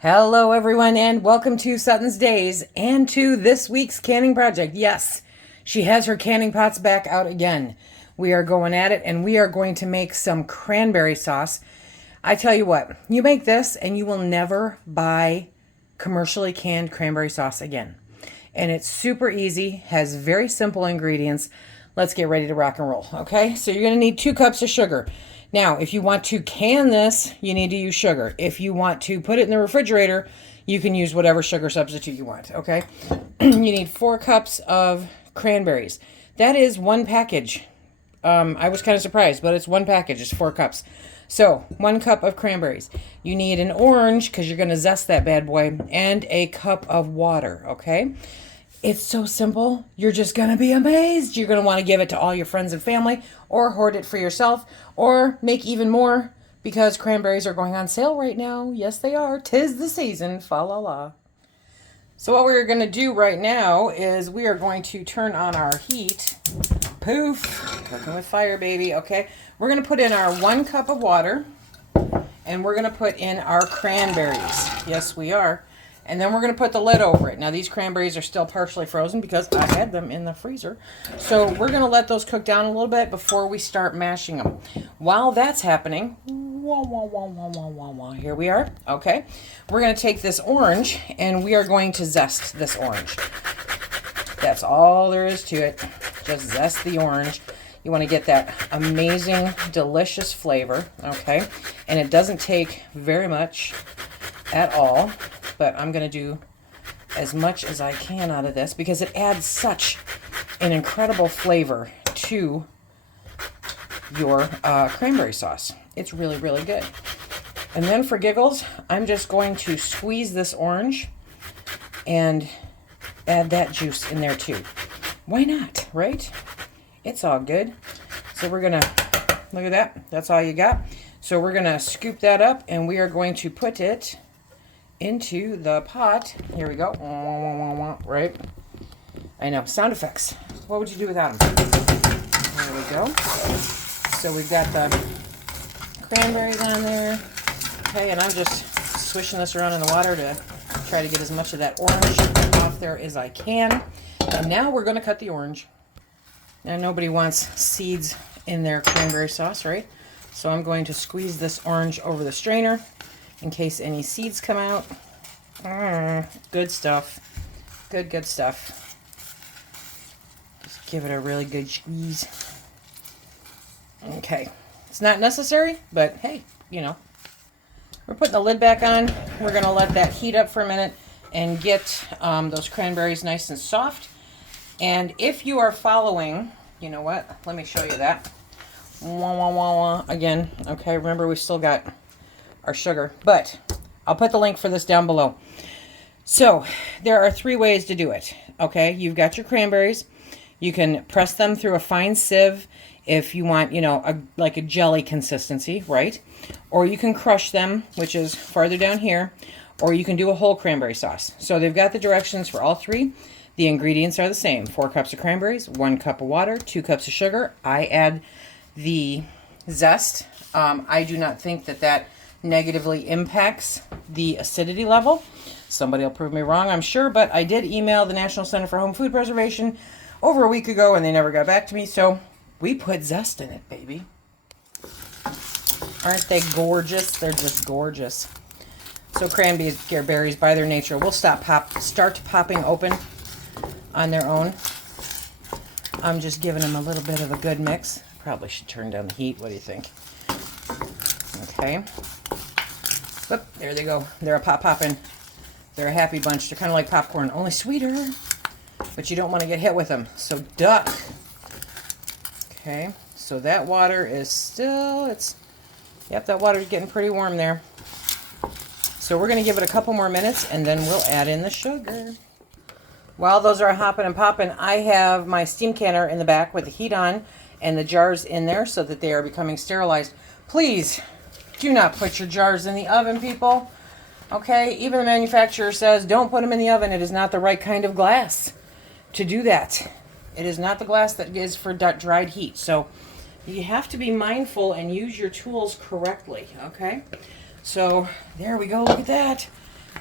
Hello everyone and welcome to SuttonsDaze and to this week's canning project. Yes, she has her canning pots back out again. We are going at it and we are going to make some cranberry sauce. I tell you what, you make this and you will never buy commercially canned cranberry sauce again. And it's super easy, has very simple ingredients. Let's get ready to rock and roll, okay? So you're gonna need 2 cups of sugar. Now, if you want to can this, you need to use sugar. If you want to put it in the refrigerator, you can use whatever sugar substitute you want, okay? You need 4 cups of cranberries. That is 1 package. I was kind of surprised, but it's 1 package. It's 4 cups. So, 1 cup of cranberries. You need an orange, because you're going to zest that bad boy, and a cup of water, okay? It's so simple. You're just going to be amazed. You're going to want to give it to all your friends and family or hoard it for yourself or make even more because cranberries are going on sale right now. Yes, they are. 'Tis the season. Fa la la. So what we're going to do right now is we are going to turn on our heat. Poof. Working with fire, baby. Okay. We're going to put in our 1 cup of water and we're going to put in our cranberries. Yes, we are. And then we're going to put the lid over it. Now, these cranberries are still partially frozen because I had them in the freezer. So we're going to let those cook down a little bit before we start mashing them. While that's happening, here we are. Okay. We're going to take this orange and we are going to zest this orange. That's all there is to it. Just zest the orange. You want to get that amazing, delicious flavor. Okay. And it doesn't take very much at all. But I'm going to do as much as I can out of this because it adds such an incredible flavor to your cranberry sauce. It's really, really good. And then for giggles, I'm just going to squeeze this orange and add that juice in there too. Why not, right? It's all good. So we're going to, look at that. That's all you got. So we're going to scoop that up and we are going to put it into the pot. Here we go. Right? I know. Sound effects. What would you do without them? There we go. So we've got the cranberries on there. Okay, and I'm just swishing this around in the water to try to get as much of that orange off there as I can. And now we're going to cut the orange. Now nobody wants seeds in their cranberry sauce, right? So I'm going to squeeze this orange over the strainer in case any seeds come out. Good stuff. Good stuff. Just give it a really good squeeze. Okay. It's not necessary, but hey, you know. We're putting the lid back on. We're going to let that heat up for a minute and get those cranberries nice and soft. And if you are following, you know what? Let me show you that. Again, okay, remember we still got our sugar, but I'll put the link for this down below. So there are 3 ways to do it. Okay, you've got your cranberries. You can press them through a fine sieve if you want, you know, like a jelly consistency, right? Or you can crush them, which is farther down here, or you can do a whole cranberry sauce. So they've got the directions for all 3. The ingredients are the same. 4 cups of cranberries, 1 cup of water, 2 cups of sugar. I add the zest. I do not think that negatively impacts the acidity level. Somebody will prove me wrong, I'm sure, but I did email the National Center for Home Food Preservation over a week ago and they never got back to me, so we put zest in it, baby. Aren't they gorgeous? They're just gorgeous. So cranberries, by their nature, will start popping open on their own. I'm just giving them a little bit of a good mix. Probably should turn down the heat. What do you think? Okay. Oop, there they go. They're a popping. They're a happy bunch. They're kind of like popcorn, only sweeter. But you don't want to get hit with them. So duck. Okay. So that water is still, yep, that water's getting pretty warm there. So we're going to give it a couple more minutes and then we'll add in the sugar. While those are hopping and popping, I have my steam canner in the back with the heat on and the jars in there so that they are becoming sterilized. Please do not put your jars in the oven, people. Okay, even the manufacturer says don't put them in the oven. It is not the right kind of glass to do that. It is not the glass that is for dried heat. So you have to be mindful and use your tools correctly, okay? So there we go, look at that.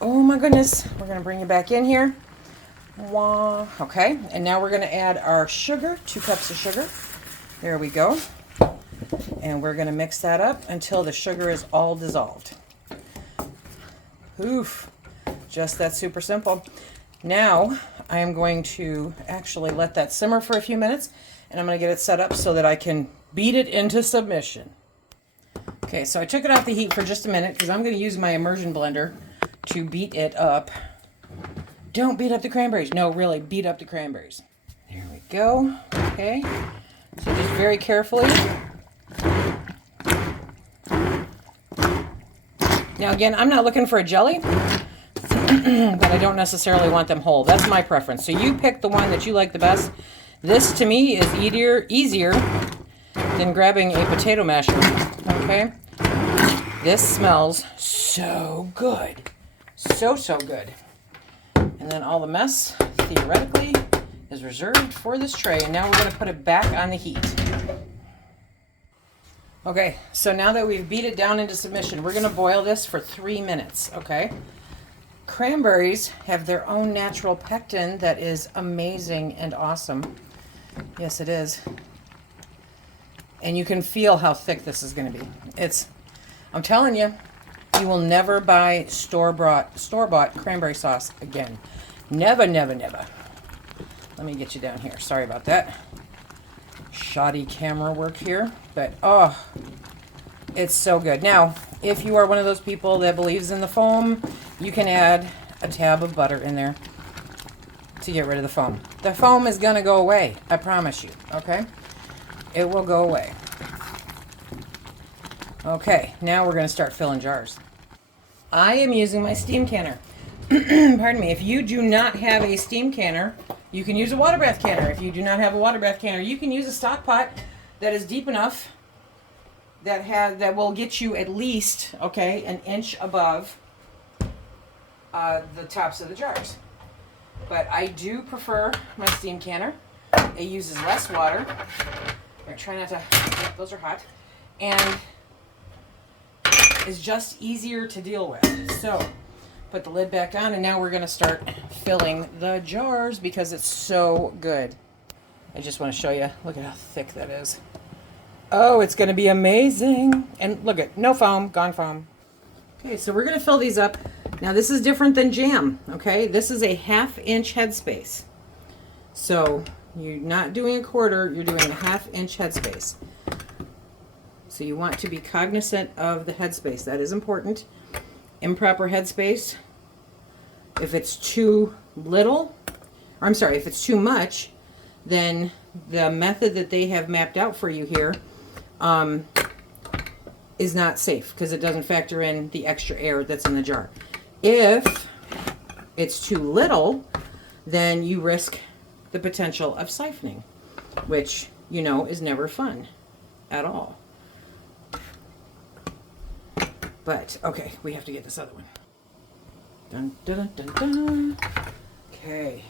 Oh my goodness. We're going to bring you back in here. Wah. Okay, and now we're going to add our sugar, 2 cups of sugar. There we go. And we're going to mix that up until the sugar is all dissolved. Oof, just that super simple. Now I am going to actually let that simmer for a few minutes, and I'm going to get it set up so that I can beat it into submission. Okay, so I took it off the heat for just a minute because I'm going to use my immersion blender to beat it up. Don't beat up the cranberries. No, really, beat up the cranberries. There we go. Okay, so just very carefully. Now again, I'm not looking for a jelly, but I don't necessarily want them whole. That's my preference. So you pick the one that you like the best. This to me is easier than grabbing a potato masher. Okay? This smells so good. So good. And then all the mess, theoretically, is reserved for this tray. And now we're going to put it back on the heat. Okay, so now that we've beat it down into submission, we're going to boil this for 3 minutes, okay? Cranberries have their own natural pectin that is amazing and awesome. Yes, it is. And you can feel how thick this is going to be. I'm telling you, you will never buy store-bought cranberry sauce again. Never, never, never. Let me get you down here. Sorry about that. Shoddy camera work here, but oh, it's so good. Now, if you are one of those people that believes in the foam, you can add a tab of butter in there to get rid of the foam. The foam is gonna go away, I promise you, okay? It will go away. Okay, now we're gonna start filling jars. I am using my steam canner. Pardon me. If you do not have a steam canner, you can use a water bath canner. If you do not have a water bath canner, you can use a stock pot that is deep enough that will get you at least, okay, an inch above the tops of the jars. But I do prefer my steam canner. It uses less water. I try not to, those are hot. And is just easier to deal with. So put the lid back on, and now we're going to start filling the jars because it's so good. I just want to show you. Look at how thick that is. Oh, it's going to be amazing. And look at, no foam, gone foam. Okay, so we're going to fill these up. Now this is different than jam, okay? This is a 1/2 inch headspace. So you're not doing a quarter, you're doing a 1/2 inch headspace. So you want to be cognizant of the headspace. That is important. Improper headspace, if it's too little, or I'm sorry, if it's too much, then the method that they have mapped out for you here is not safe because it doesn't factor in the extra air that's in the jar. If it's too little, then you risk the potential of siphoning, which, you know, is never fun at all. But, okay, we have to get this other one. Dun, dun, dun, dun, dun. Okay.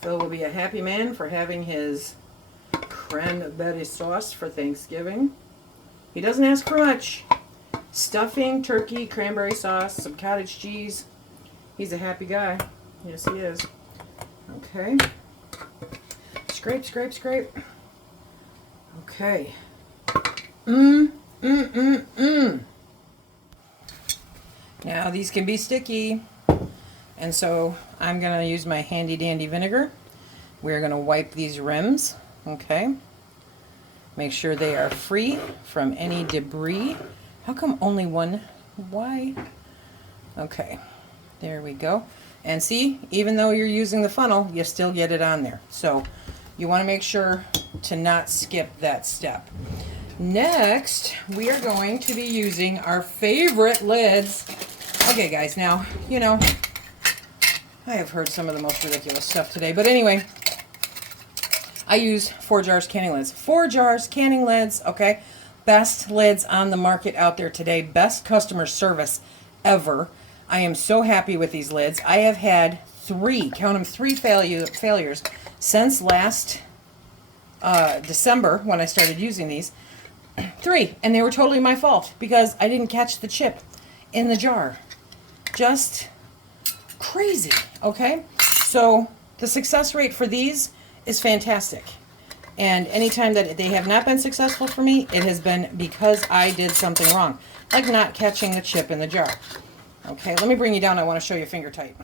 Phil will be a happy man for having his cranberry sauce for Thanksgiving. He doesn't ask for much. Stuffing, turkey, cranberry sauce, some cottage cheese. He's a happy guy. Yes, he is. Okay. Scrape, scrape, scrape. Okay. Now these can be sticky, and so I'm going to use my handy dandy vinegar. We're going to wipe these rims, okay? Make sure they are free from any debris. How come only one? Why? Okay, there we go. And see, even though you're using the funnel, you still get it on there. So you want to make sure to not skip that step. Next, we are going to be using our favorite lids. Okay, guys, now, you know, I have heard some of the most ridiculous stuff today, but anyway, I use Forjars canning lids. Forjars canning lids, okay? Best lids on the market out there today. Best customer service ever. I am so happy with these lids. I have had count them, three failures since last December when I started using these. 3, and they were totally my fault because I didn't catch the chip in the jar. Just crazy, okay? So the success rate for these is fantastic. And anytime that they have not been successful for me, it has been because I did something wrong, like not catching the chip in the jar. Okay, let me bring you down. I want to show you finger tight.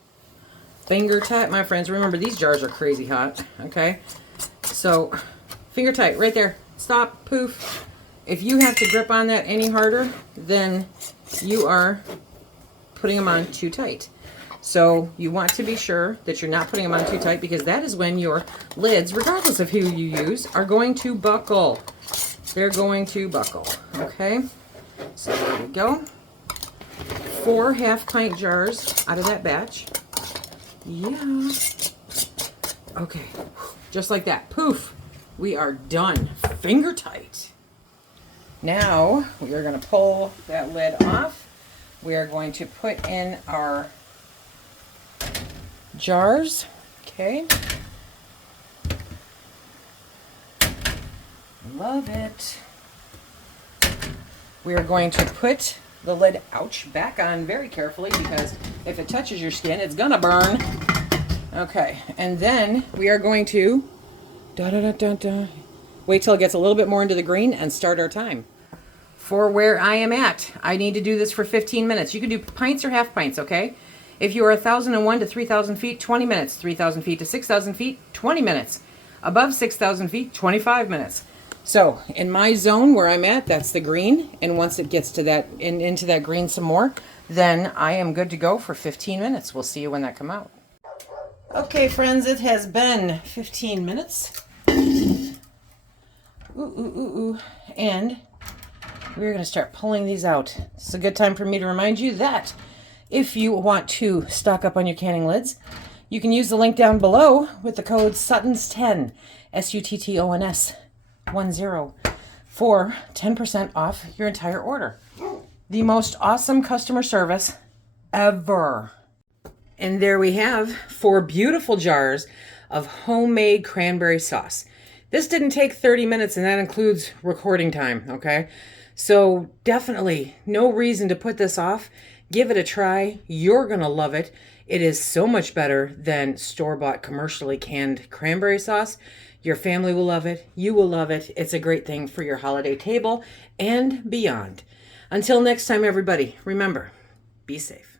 Finger tight, my friends. Remember, these jars are crazy hot, okay? So, finger tight, right there. Stop, poof. If you have to grip on that any harder, then you are putting them on too tight. So you want to be sure that you're not putting them on too tight, because that is when your lids, regardless of who you use, are going to buckle. They're going to buckle, okay? So there we go. 4 half-pint jars out of that batch. Yeah. Okay, just like that. Poof, we are done. Finger tight. Now we are going to pull that lid off. We are going to put in our jars. Okay. Love it. We are going to put the lid, ouch, back on very carefully, because if it touches your skin, it's gonna burn. Okay, and then we are going to wait till it gets a little bit more into the green and start our time. For where I am at, I need to do this for 15 minutes. You can do pints or half pints, okay? If you are 1,001 to 3,000 feet, 20 minutes. 3,000 feet to 6,000 feet, 20 minutes. Above 6,000 feet, 25 minutes. So in my zone where I'm at, that's the green. And once it gets to that, into that green some more, then I am good to go for 15 minutes. We'll see you when that come out. Okay, friends, it has been 15 minutes. And we're going to start pulling these out. It's a good time for me to remind you that if you want to stock up on your canning lids, you can use the link down below with the code SuttonsDaze, SUTTONS10, for 10% off your entire order. The most awesome customer service ever. And there we have 4 beautiful jars of homemade cranberry sauce. This didn't take 30 minutes, and that includes recording time, okay? So definitely no reason to put this off. Give it a try. You're going to love it. It is so much better than store-bought commercially canned cranberry sauce. Your family will love it. You will love it. It's a great thing for your holiday table and beyond. Until next time, everybody, remember, be safe.